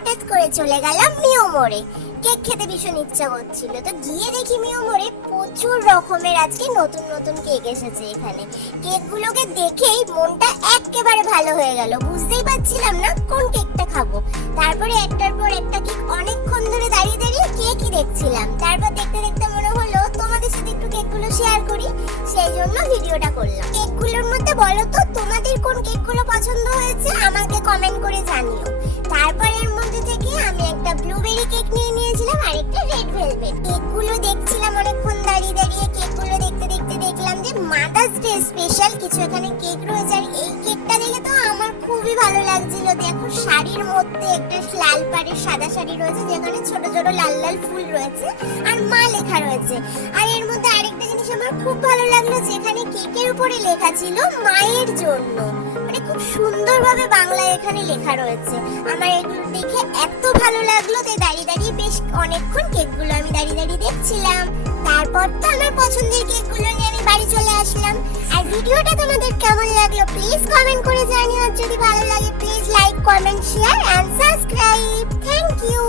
হঠাৎ করে চলে গেলাম মিও মোড়ে। কেক খেতে ভীষণ ইচ্ছা করছিল, তো গিয়ে দেখি মিও মোড়ে প্রচুর রকমের আজকে নতুন নতুন কেক এসেছে। এখানে কেকগুলোকে দেখেই মনটা একেবারে ভালো হয়ে গেল, বুঝতেই পারছিলাম না কোন কেকটা খাবো। তারপরে একটার পর একটা কেক অনেকক্ষণ ধরে দাঁড়িয়ে দাঁড়িয়ে কেকই দেখছিলাম। তারপর দেখতে দেখতে মনে হলো তোমাদের সাথে একটু কেকগুলো শেয়ার করি, সেই জন্য ভিডিওটা করলাম। কেকগুলোর মধ্যে বলো তো তোমাদের কোন কেকগুলো পছন্দ হয়েছে, আমাকে কমেন্ট করে জানিও। তারপর এর মধ্যে থেকে আমি একটা ব্লুবেরি কেক নিয়ে নিয়েছিলাম আর একটা রেড ভেলভেট। কেকগুলো দেখছিলাম অনেকক্ষণ দাঁড়িয়ে দাঁড়িয়ে। কেকগুলো দেখতে দেখতে দেখলাম যে মাদার্স ডে স্পেশাল কিছু এখানে কেক রয়েছে। আর এই কেকটা দেখে তো আমার খুবই ভালো লাগছিল। দেখো শাড়ির মধ্যে একটা লাল পাড়ের সাদা শাড়ি রয়েছে, যেখানে ছোট ছোট লাল লাল ফুল রয়েছে আর মা লেখা রয়েছে। আর এর মধ্যে আরেকটা জিনিস আমার খুব ভালো লাগলো, যেখানে কেকের উপরে লেখা ছিল মায়ের জন্য, মানে খুব সুন্দরভাবে বাংলায় এখানে লেখা রয়েছে। আমার এগুলো দেখে এত ভালো লাগলো, তাই দাঁড়িয়ে দাঁড়িয়ে বেশ অনেকক্ষণ কেকগুলো আমি দাঁড়িয়ে দাঁড়িয়ে দেখছিলাম। তারপর তো আমার পছন্দের কেকগুলো নিয়ে আমি বাড়ি চলে আসলাম। আর ভিডিওটা তোমাদের কেমন লাগলো প্লিজ কমেন্ট করে জানিও। আর যদি ভালো লাগে please like, comment, share and subscribe. Thank you.